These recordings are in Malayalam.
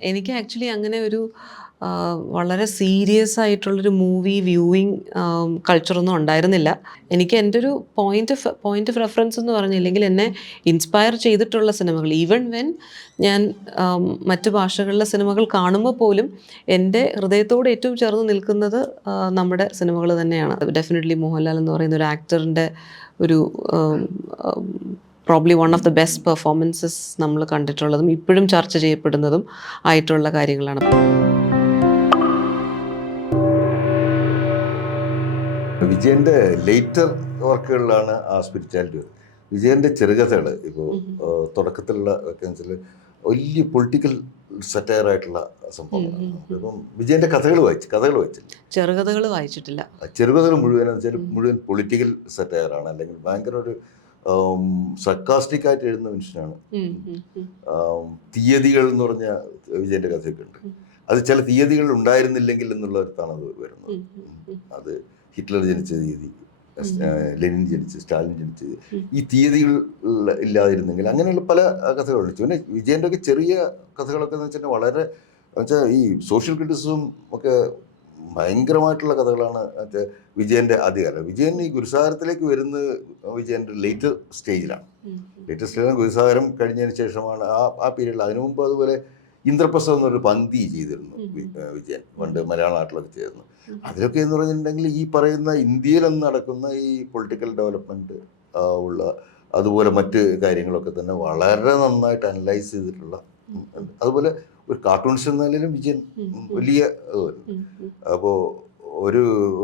എനിക്ക് ആക്ച്വലി അങ്ങനെ ഒരു വളരെ സീരിയസ് ആയിട്ടുള്ളൊരു മൂവി വ്യൂയിങ് കൾച്ചറൊന്നും ഉണ്ടായിരുന്നില്ല. എനിക്ക് എൻ്റെ ഒരു പോയിന്റ് ഓഫ് റെഫറൻസ് എന്ന് പറഞ്ഞില്ലെങ്കിൽ എന്നെ ഇൻസ്പയർ ചെയ്തിട്ടുള്ള സിനിമകൾ ഈവൻ വെൻ ഞാൻ മറ്റ് ഭാഷകളിലെ സിനിമകൾ കാണുമ്പോൾ പോലും എൻ്റെ ഹൃദയത്തോട് ഏറ്റവും ചേർന്ന് നിൽക്കുന്നത് നമ്മുടെ സിനിമകൾ തന്നെയാണ്. ഡെഫിനറ്റ്ലി മോഹൻലാൽ എന്ന് പറയുന്ന ഒരു ആക്ടറിൻ്റെ ഒരു probably one of the best performances നമ്മൾ കണ്ടിട്ടുള്ളതും ഇപ്പോഴും ചർച്ച ചെയ്യപ്പെടുന്നതും ആയിട്ടുള്ള കാര്യങ്ങളാണ്. വിജയൻ്റെ ലേറ്റർ വർക്കുകളിലാണ് ആ സ്പിരിച്വാലിറ്റി. വിജയൻ്റെ ചെറുകഥകൾ ഇപ്പോൾ തുടക്കത്തിലുള്ള വെച്ചാൽ വലിയ പൊളിറ്റിക്കൽ സറ്റയറായിട്ടുള്ള സംഭവങ്ങളാണ്. ഇപ്പം വിജയൻ്റെ കഥകൾ വായിച്ചില്ല, ചെറുകഥകൾ വായിച്ചിട്ടില്ല. ചെറുകഥകൾ മുഴുവൻ പൊളിറ്റിക്കൽ സറ്റയറാണ്, അല്ലെങ്കിൽ ഭയങ്കര ഒരു സർക്കാസ്റ്റിക് ആയിട്ട് എഴുതുന്ന മനുഷ്യനാണ്. തീയതികൾ എന്ന് പറഞ്ഞ വിജയന്റെ കഥയൊക്കെ ഉണ്ട്. അത് ചില തീയതികൾ ഉണ്ടായിരുന്നില്ലെങ്കിൽ എന്നുള്ളതാണ് അത് വരുന്നത്. അത് ഹിറ്റ്ലർ ജനിച്ച തീയതി, ലെനിൻ ജനിച്ച്, സ്റ്റാലിൻ ജനിച്ച ഈ തീയതികൾ ഇല്ലാതിരുന്നെങ്കിൽ, അങ്ങനെയുള്ള പല കഥകളുണ്ട്. പിന്നെ വിജയന്റെ ഒക്കെ ചെറിയ കഥകളൊക്കെ എന്ന് വെച്ചാൽ വളരെ ഈ സോഷ്യൽ ക്രിറ്റിസിസം ഒക്കെ ഭയങ്കരമായിട്ടുള്ള കഥകളാണ്. വിജയന്റെ ആദ്യകാലം. വിജയൻ ഈ ഗുരുസാഗരത്തിലേക്ക് വരുന്നത് വിജയന്റെ ലേറ്റർ സ്റ്റേജിലാണ്. ഗുരുസാഗരം കഴിഞ്ഞതിന് ശേഷമാണ് ആ പീരീഡിൽ. അതിനു മുമ്പ് അതുപോലെ ഇന്ദ്രപ്രസ്ഥം എന്നൊരു പന്തി ചെയ്തിരുന്നു വിജയൻ, പണ്ട് മലയാള നാട്ടിലൊക്കെ ചെയ്തിരുന്നു. അതിലൊക്കെ എന്ന് പറഞ്ഞിട്ടുണ്ടെങ്കിൽ ഈ പറയുന്ന ഇന്ത്യയിലെന്ന് നടക്കുന്ന ഈ പൊളിറ്റിക്കൽ ഡെവലപ്മെന്റ് ഉള്ള അതുപോലെ മറ്റ് കാര്യങ്ങളൊക്കെ തന്നെ വളരെ നന്നായിട്ട് അനലൈസ് ചെയ്തിട്ടുള്ള, അതുപോലെ ഒരു കാർട്ടൂണിസ്റ്റ് എന്നാലും വിജയൻ വലിയ. അപ്പോൾ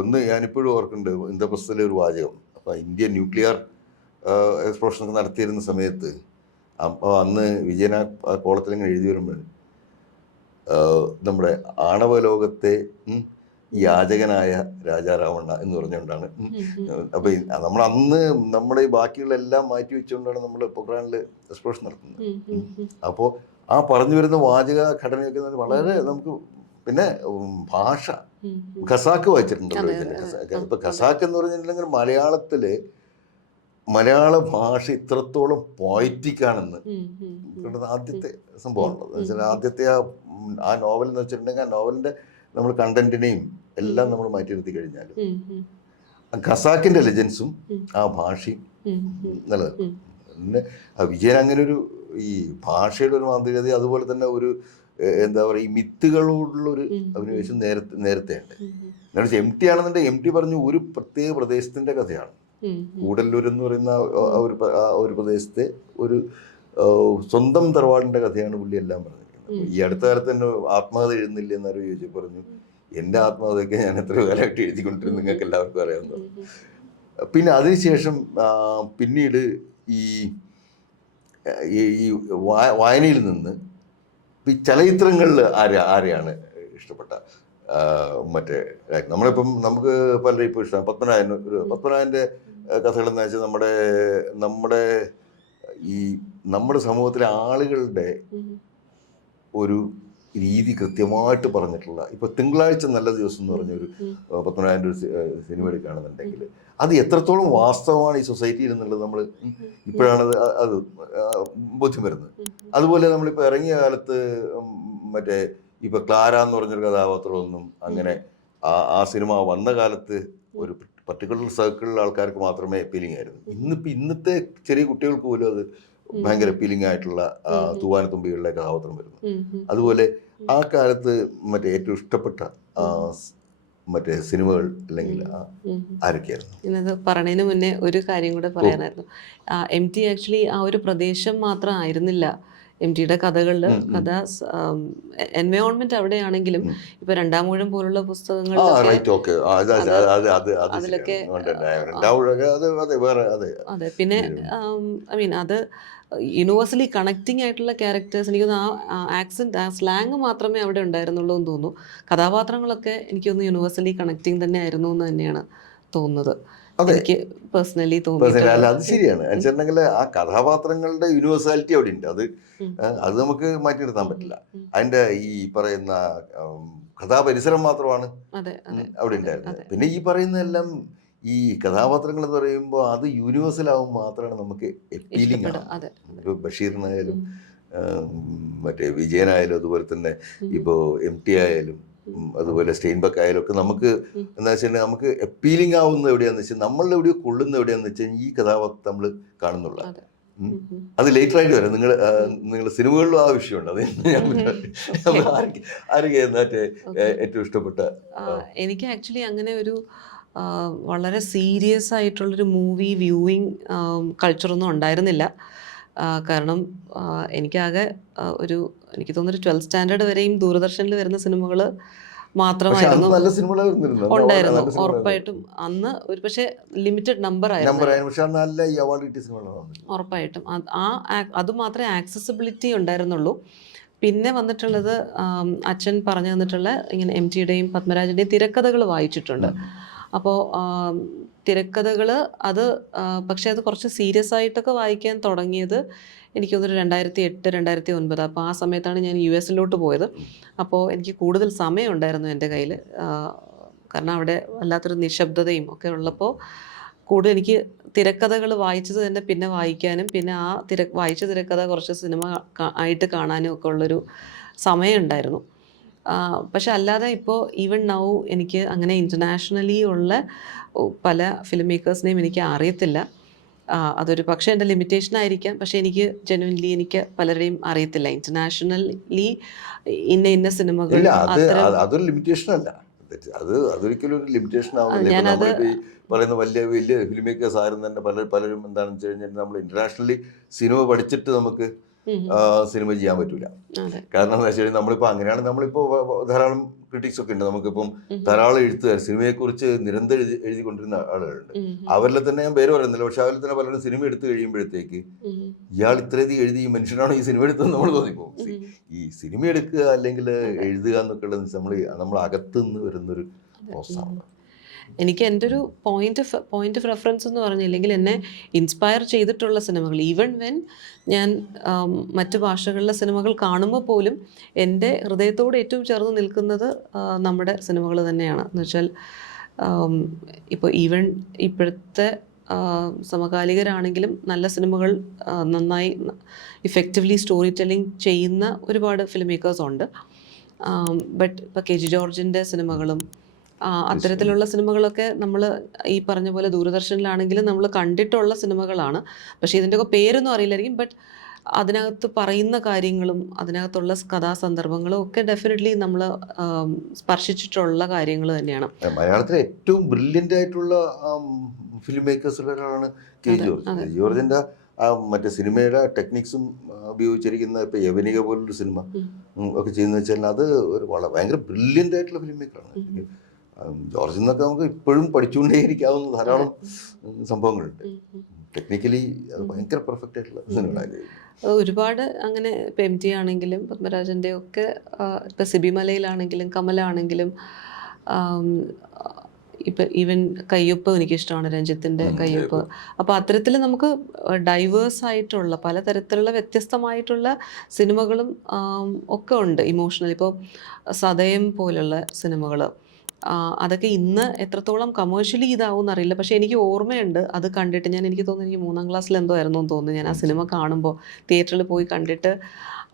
ഒന്ന് ഞാനിപ്പോഴും ഓർക്കുന്നുണ്ട്, ഇന്ദ്രപ്രസ്ഥത്തിലെ ഒരു വാചകം. അപ്പോൾ ഇന്ത്യ ന്യൂക്ലിയർ എക്സ്പ്ലോഷനൊക്കെ നടത്തിയിരുന്ന സമയത്ത് അപ്പോൾ അന്ന് വിജയൻ ആ കോളത്തിലിങ്ങനെ എഴുതി വരുമ്പോൾ നമ്മുടെ ആണവ ലോകത്തെ യാചകനായ രാജാറാവണ്ണ എന്ന് പറഞ്ഞുകൊണ്ടാണ്. അപ്പോൾ നമ്മൾ അന്ന് നമ്മുടെ ഈ ബാക്കികളെല്ലാം മാറ്റി വെച്ചുകൊണ്ടാണ് നമ്മൾ പൊക്രാനിൽ എക്സ്പ്ലോഷൻ നടത്തുന്നത്. അപ്പോൾ ആ പറഞ്ഞു വരുന്ന വാചക ഘടനയൊക്കെ വളരെ നമുക്ക്. പിന്നെ ഭാഷ, ഖസാക്ക് വായിച്ചിട്ടുണ്ടല്ലോ ഇതിൻ്റെ. ഇപ്പൊ ഖസാക്ക് എന്ന് പറഞ്ഞിട്ടുണ്ടെങ്കിൽ മലയാള ഭാഷ ഇത്രത്തോളം പോയറ്റിക്കാണെന്ന് ആദ്യത്തെ സംഭവമാണുള്ളത്. ആദ്യത്തെ ആ നോവൽ എന്ന് വെച്ചിട്ടുണ്ടെങ്കിൽ ആ നോവലിന്റെ നമ്മൾ കണ്ടന്റിനെയും എല്ലാം നമ്മൾ മാറ്റി നിർത്തി കഴിഞ്ഞാലും ഖസാക്കിന്റെ ലെജൻസും ആ ഭാഷയും നിലനിൽക്കും. പിന്നെ വിജയൻ അങ്ങനെ ഒരു ഈ ഭാഷയുടെ ഒരു മാന്ത്രികത, അതുപോലെ തന്നെ ഒരു എന്താ പറയുക, ഈ മിത്തുകളോടുള്ളൊരു അഭിനിവേശം നേരത്തെ ഉണ്ട്. എന്നുവെച്ചാൽ എം ടി ആണെന്നുണ്ടെങ്കിൽ എം ടി പറഞ്ഞു ഒരു പ്രത്യേക പ്രദേശത്തിന്റെ കഥയാണ്. കൂടല്ലൂർ എന്ന് പറയുന്ന ഒരു പ്രദേശത്തെ ഒരു സ്വന്തം തറവാടിന്റെ കഥയാണ് പുള്ളി എല്ലാം പറഞ്ഞിരിക്കുന്നത്. ഈ അടുത്ത കാലത്ത് തന്നെ ആത്മകഥ എഴുതുന്നില്ല എന്നാരും ചോദിച്ചു, പറഞ്ഞു എൻ്റെ ആത്മകഥയൊക്കെ ഞാൻ എത്ര കാലമായിട്ട് എഴുതിക്കൊണ്ടിരുന്നു, നിങ്ങൾക്ക് എല്ലാവർക്കും അറിയാവുന്നത്. പിന്നെ അതിനുശേഷം പിന്നീട് ഈ വായനയിൽ നിന്ന് ഈ ചലച്ചിത്രങ്ങളിൽ ആരെയാണ് ഇഷ്ടപ്പെട്ട മറ്റേ നമ്മളിപ്പം നമുക്ക് പലരും ഇപ്പോൾ ഇഷ്ടമാണ് പത്മനാഭൻ്റെ കഥകളെന്ന് വെച്ചാൽ നമ്മുടെ സമൂഹത്തിലെ ആളുകളുടെ ഒരു രീതി കൃത്യമായിട്ട് പറഞ്ഞിട്ടുള്ള. ഇപ്പൊ തിങ്കളാഴ്ച നല്ല ദിവസം എന്ന് പറഞ്ഞൊരു പത്മനാഭൻ്റെ ഒരു സിനിമ എടുക്കുകയാണെന്നുണ്ടെങ്കിൽ അത് എത്രത്തോളം വാസ്തവമാണ് ഈ സൊസൈറ്റിയിൽ എന്നുള്ളത് നമ്മൾ ഇപ്പോഴാണ് അത് ബോധ്യം വരുന്നത്. അതുപോലെ നമ്മളിപ്പോൾ ഇറങ്ങിയ കാലത്ത് മറ്റേ ഇപ്പൊ ക്ലാര എന്ന് പറഞ്ഞൊരു കഥാപാത്രമൊന്നും അങ്ങനെ ആ സിനിമ വന്ന കാലത്ത് ഒരു പർട്ടിക്കുലർ സർക്കിളിലുള്ള ആൾക്കാർക്ക് മാത്രമേ അപ്പീലിംഗ് ആയിരുന്നു. ഇന്നത്തെ ചെറിയ കുട്ടികൾക്ക് പോലും അത് ഭയങ്കര അപ്പീലിംഗ് ആയിട്ടുള്ള തൂവാനത്തുമ്പികളുടെ കഥാപാത്രം വരുന്നു. അതുപോലെ ആ കാലത്ത് ഏറ്റവും ഇഷ്ടപ്പെട്ട മറ്റേ സിനിമകൾ അല്ലെങ്കിൽ ആരൊക്കെയായിരുന്നു? ഇന്നത് പറയുന്നതിന് മുന്നേ ഒരു കാര്യം കൂടെ പറയാനായിരുന്നു. എം ടി ആക്ച്വലി ആ ഒരു പ്രദേശം മാത്രം ആയിരുന്നില്ല എം ടിയുടെ കഥകളിൽ. എൻവയോൺമെന്റ് അവിടെയാണെങ്കിലും ഇപ്പൊ രണ്ടാമൂഴം പോലുള്ള പുസ്തകങ്ങളിലൊക്കെ അതിലൊക്കെ അതെ. പിന്നെ ഐ മീൻ അത് യൂണിവേഴ്സലി കണക്റ്റിംഗ് ആയിട്ടുള്ള ക്യാരക്ടേഴ്സ്. എനിക്കൊന്ന് ആ സ്ലാങ് മാത്രമേ അവിടെ ഉണ്ടായിരുന്നുള്ളൂ എന്ന് തോന്നുന്നു. കഥാപാത്രങ്ങളൊക്കെ എനിക്കൊന്ന് യൂണിവേഴ്സലി കണക്റ്റിംഗ് തന്നെ ആയിരുന്നു എന്ന് തന്നെയാണ് തോന്നുന്നത്. എനിക്ക് പേഴ്സണലി തോന്നുന്നു. അത് ശരിയാണ്. വെച്ചിട്ടുണ്ടെങ്കിൽ ആ കഥാപാത്രങ്ങളുടെ യൂണിവേഴ്സാലിറ്റി അവിടെ ഉണ്ട്. അത് നമുക്ക് മാറ്റി നിർത്താൻ പറ്റില്ല. അതിന്റെ ഈ പറയുന്ന കഥാപരിസരം മാത്രമാണ് അവിടെ ഉണ്ടായിരുന്നത്. പിന്നെ ഈ പറയുന്നതെല്ലാം ഈ കഥാപാത്രങ്ങൾ എന്ന് പറയുമ്പോൾ അത് യൂണിവേഴ്സൽ ആവും മാത്രമാണ് നമുക്ക് അപ്പീലിംഗ് ആണ്. ബഷീറിനായാലും മറ്റേ വിജയനായാലും അതുപോലെ തന്നെ ഇപ്പോൾ MT ആയാലും അതുപോലെ സ്റ്റെയിൻബക്ക് ആയാലും ഒക്കെ നമുക്ക് എന്താ വെച്ചിട്ടുണ്ടെങ്കിൽ നമുക്ക് അപ്പീലിംഗ് ആവുന്ന എവിടെയാന്ന് വെച്ചാൽ നമ്മളിൽ എവിടെയോ കൊള്ളുന്ന എവിടെയാന്ന് വെച്ചാൽ ഈ കഥാപാത്രം നമ്മൾ കാണുന്നുള്ള. അത് ലേറ്റർ ആയിട്ട് വരാം. നിങ്ങൾ സിനിമകളിലും ആ വിഷയമുണ്ട്. അത് ആരൊക്കെ മറ്റേ ഏറ്റവും ഇഷ്ടപ്പെട്ട? എനിക്ക് ആക്ച്വലി അങ്ങനെ ഒരു വളരെ സീരിയസ് ആയിട്ടുള്ളൊരു മൂവി വ്യൂയിങ് കൾച്ചറൊന്നും ഉണ്ടായിരുന്നില്ല. കാരണം എനിക്കാകെ എനിക്ക് തോന്നുന്നൊരു 12th സ്റ്റാൻഡേർഡ് വരെയും ദൂരദർശനിൽ വരുന്ന സിനിമകൾ മാത്രമായിരുന്നു ഉണ്ടായിരുന്നു. ഉറപ്പായിട്ടും അന്ന് ഒരു പക്ഷേ ലിമിറ്റഡ് നമ്പർ ആയിരുന്നു ഉറപ്പായിട്ടും. അത് മാത്രമേ ആക്സസിബിലിറ്റി ഉണ്ടായിരുന്നുള്ളൂ. പിന്നെ വന്നിട്ടുള്ളത് അച്ഛൻ പറഞ്ഞു തന്നിട്ടുള്ള ഇങ്ങനെ MTയുടെയും പത്മരാജൻ്റെയും തിരക്കഥകൾ വായിച്ചിട്ടുണ്ട്. അപ്പോൾ തിരക്കഥകൾ അത് പക്ഷേ അത് കുറച്ച് സീരിയസ് ആയിട്ടൊക്കെ വായിക്കാൻ തുടങ്ങിയത് എനിക്ക് തോന്നുന്നു 2008 2009. അപ്പോൾ ആ സമയത്താണ് ഞാൻ US പോയത്. അപ്പോൾ എനിക്ക് കൂടുതൽ സമയം ഉണ്ടായിരുന്നു എൻ്റെ കയ്യിൽ. കാരണം അവിടെ വല്ലാത്തൊരു നിശബ്ദതയും ഒക്കെ ഉള്ളപ്പോൾ കൂടുതൽ എനിക്ക് തിരക്കഥകൾ വായിച്ചത് തന്നെ പിന്നെ വായിക്കാനും പിന്നെ ആ വായിച്ച തിരക്കഥ കുറച്ച് സിനിമ ആയിട്ട് കാണാനും ഒക്കെ ഉള്ളൊരു സമയം ഉണ്ടായിരുന്നു. പക്ഷെ അല്ലാതെ ഇപ്പോൾ ഈവൻ നൗ എനിക്ക് അങ്ങനെ ഇൻ്റർനാഷണലി ഉള്ള പല ഫിലിം മേക്കേഴ്സിനെയും എനിക്ക് അറിയത്തില്ല. അതൊരു പക്ഷേ എൻ്റെ ലിമിറ്റേഷൻ ആയിരിക്കാം. പക്ഷേ എനിക്ക് ജെന്യുവൻലി എനിക്ക് പലരെയും അറിയത്തില്ല. ഇൻ്റർനാഷണലി ഇന്ന സിനിമകൾ അതൊരു ലിമിറ്റേഷൻ അല്ല. അതൊരിക്കലും ഒരു ലിമിറ്റേഷൻ ആവുന്നില്ല. പറയുന്ന വലിയ വലിയ ഫിലിം മേക്കേഴ്സ് ആരും തന്നെ പലരും എന്താണെന്ന് വെച്ച് കഴിഞ്ഞാൽ നമ്മൾ ഇന്റർനാഷണലി സിനിമ പഠിച്ചിട്ട് നമുക്ക് സിനിമ ചെയ്യാൻ പറ്റൂല. കാരണം എന്താ വെച്ചാൽ നമ്മളിപ്പോൾ അങ്ങനെയാണ്. നമ്മളിപ്പോൾ ധാരാളം ക്രിറ്റിക്സ് ഒക്കെ ഉണ്ട്. നമുക്കിപ്പം ധാരാളം എഴുത്തുകാർ സിനിമയെക്കുറിച്ച് നിരന്തരം എഴുതിക്കൊണ്ടിരുന്ന ആളുകളുണ്ട്. അവരിൽ തന്നെ ഞാൻ പേര് പറയുന്നില്ല. പക്ഷെ അവരിൽ തന്നെ പലരും സിനിമ എടുത്തു കഴിയുമ്പോഴത്തേക്ക് ഇയാൾ ഇത്രയധികം എഴുതി ഈ മനുഷ്യനാണോ ഈ സിനിമ എടുത്തത് നമ്മൾ തോന്നിപ്പോകും. ഈ സിനിമ എടുക്കുക അല്ലെങ്കിൽ എഴുതുക എന്നൊക്കെ ഉള്ളത് നമ്മൾ അകത്ത് നിന്ന് വരുന്നൊരു പ്രോസസ്സാണ്. എനിക്ക് എൻ്റെ ഒരു പോയിന്റ് ഓഫ് റെഫറൻസ് എന്ന് പറഞ്ഞില്ലെങ്കിൽ എന്നെ ഇൻസ്പയർ ചെയ്തിട്ടുള്ള സിനിമകൾ ഈവൻ വെൻ ഞാൻ മറ്റ് ഭാഷകളിലെ സിനിമകൾ കാണുമ്പോൾ പോലും എൻ്റെ ഹൃദയത്തോട് ഏറ്റവും ചേർന്ന് നിൽക്കുന്നത് നമ്മുടെ സിനിമകൾ തന്നെയാണ്. എന്ന് വെച്ചാൽ ഇപ്പോൾ ഈവൻ ഇപ്പോഴത്തെ സമകാലികരാണെങ്കിലും നല്ല സിനിമകൾ നന്നായി ഇഫക്റ്റീവ്ലി സ്റ്റോറി ടെല്ലിംഗ് ചെയ്യുന്ന ഒരുപാട് ഫിലിം മേക്കേഴ്സ് ഉണ്ട്. ബട്ട് ഇപ്പോൾ KG ജോർജിൻ്റെ സിനിമകളും അത്തരത്തിലുള്ള സിനിമകളൊക്കെ നമ്മൾ ഈ പറഞ്ഞ പോലെ ദൂരദർശനിലാണെങ്കിലും നമ്മൾ കണ്ടിട്ടുള്ള സിനിമകളാണ്. പക്ഷേ ഇതിൻ്റെയൊക്കെ പേരൊന്നും അറിയില്ലായിരിക്കും. ബട്ട് അതിനകത്ത് പറയുന്ന കാര്യങ്ങളും അതിനകത്തുള്ള കഥാസന്ദർഭങ്ങളും ഒക്കെ ഡെഫിനറ്റ്ലി നമ്മൾ സ്പർശിച്ചിട്ടുള്ള കാര്യങ്ങൾ തന്നെയാണ്. മലയാളത്തിലെ ഏറ്റവും ബ്രില്യൻ്റ് ആയിട്ടുള്ള ഫിലിം മേക്കേഴ്സിലൊരാളാണ് KG ജോർജ്. KG ജോർജിൻ്റെ മറ്റേ സിനിമയുടെ ടെക്നിക്സും ഉപയോഗിച്ചിരിക്കുന്ന ഇപ്പോൾ യവനിക പോലൊരു സിനിമ ഒക്കെ ചെയ്യുന്ന വെച്ചാൽ അത് ഒരു ഭയങ്കര ബ്രില്യൻ്റ് ആയിട്ടുള്ള ഫിലിം മേക്കറാണ്. ജോർജിൽ നിന്നൊക്കെ നമുക്ക് ഇപ്പോഴും പഠിച്ചുകൊണ്ടേയിരിക്കാവുന്ന ധാരാളം സംഭവങ്ങളുണ്ട്. ടെക്നിക്കലി അത് ഭയങ്കര പെർഫെക്റ്റ് ആയിട്ടുള്ള സിനിമകളാണ്. ഒരുപാട് അങ്ങനെ ഇപ്പോൾ MT ആണെങ്കിലും പത്മരാജൻ്റെ ഒക്കെ ഇപ്പോൾ സിബി മലയിലാണെങ്കിലും കമലാണെങ്കിലും ഇപ്പം ഈവൻ കയ്യൊപ്പ് എനിക്കിഷ്ടമാണ്, രഞ്ജിത്തിൻ്റെ കയ്യൊപ്പ്. അപ്പോൾ അത്തരത്തിൽ നമുക്ക് ഡൈവേഴ്സ് ആയിട്ടുള്ള പലതരത്തിലുള്ള വ്യത്യസ്തമായിട്ടുള്ള സിനിമകളും ഒക്കെ ഉണ്ട് ഇമോഷണൽ. ഇപ്പോൾ സതയം പോലുള്ള സിനിമകൾ അതൊക്കെ ഇന്ന് എത്രത്തോളം കമേഴ്ഷ്യലി ഇതാവും എന്നറിയില്ല. പക്ഷേ എനിക്ക് ഓർമ്മയുണ്ട് അത് കണ്ടിട്ട് എനിക്ക് തോന്നുന്നു എനിക്ക് 3ാം ക്ലാസ്സിൽ എന്തോ ആയിരുന്നു എന്ന് തോന്നുന്നു ഞാൻ ആ സിനിമ കാണുമ്പോൾ തിയേറ്ററിൽ പോയി കണ്ടിട്ട്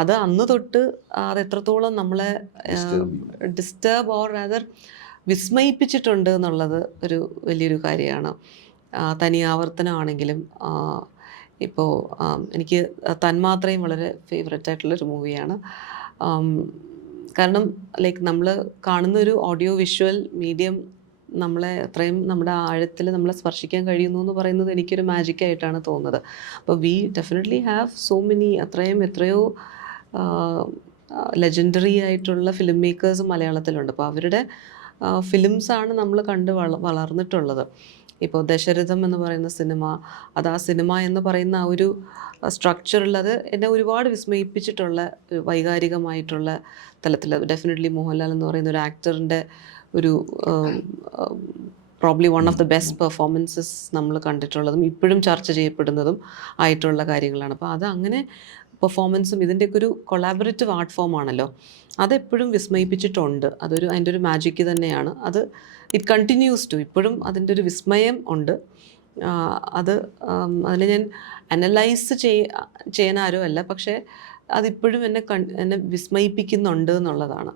അത് അന്ന് തൊട്ട് അത് എത്രത്തോളം നമ്മളെ ഡിസ്റ്റർബ് ഓർ റാദർ വിസ്മയിപ്പിച്ചിട്ടുണ്ട് എന്നുള്ളത് ഒരു വലിയൊരു കാര്യമാണ്. തനിയാവർത്തനമാണെങ്കിലും ഇപ്പോൾ എനിക്ക് തന്മാത്രയും വളരെ ഫേവററ്റ് ആയിട്ടുള്ളൊരു മൂവിയാണ്. കാരണം ലൈക്ക് നമ്മൾ കാണുന്ന ഒരു ഓഡിയോ വിഷ്വൽ മീഡിയം നമ്മളെ അത്രയും നമ്മുടെ ആഴത്തിൽ നമ്മളെ സ്പർശിക്കാൻ കഴിയുന്നു എന്ന് പറയുന്നത് എനിക്കൊരു മാജിക്കായിട്ടാണ് തോന്നുന്നത്. അപ്പോൾ V definitely have so many എത്രയോ ലെജൻഡറി ആയിട്ടുള്ള ഫിലിം മേക്കേഴ്സ് മലയാളത്തിലുണ്ട്. അപ്പോൾ അവരുടെ ഫിലിംസാണ് നമ്മൾ കണ്ട് വളർന്നിട്ടുള്ളത്. ഇപ്പോൾ ദശരഥം എന്ന് പറയുന്ന സിനിമ, അത് ആ സിനിമ എന്ന് പറയുന്ന ആ ഒരു സ്ട്രക്ചറുള്ളത് എന്നെ ഒരുപാട് വിസ്മയിപ്പിച്ചിട്ടുള്ള വൈകാരികമായിട്ടുള്ള തലത്തിൽ. ഡെഫിനറ്റ്ലി മോഹൻലാൽ എന്ന് പറയുന്ന ഒരു ആക്ടറിൻ്റെ ഒരു probably one of the best performances നമ്മൾ കണ്ടിട്ടുള്ളതും ഇപ്പോഴും ചർച്ച ചെയ്യപ്പെടുന്നതും ആയിട്ടുള്ള കാര്യങ്ങളാണ്. അപ്പോൾ അത് അങ്ങനെ പെർഫോമൻസും ഇതിൻ്റെയൊക്കെ ഒരു കൊളാബറേറ്റീവ് ആർട്ട് ഫോമാണല്ലോ, അതെപ്പോഴും വിസ്മയിപ്പിച്ചിട്ടുണ്ട്. അതിൻ്റെ ഒരു മാജിക്ക് തന്നെയാണ് അത്. ഇറ്റ് കണ്ടിന്യൂസ് ടു ഇപ്പോഴും അതിൻ്റെ ഒരു വിസ്മയം ഉണ്ട്. അതിനെ ഞാൻ അനലൈസ് ചെയ്യാൻ ആരും അല്ല, പക്ഷേ അതിപ്പോഴും എന്നെ വിസ്മയിപ്പിക്കുന്നുണ്ട് എന്നുള്ളതാണ്.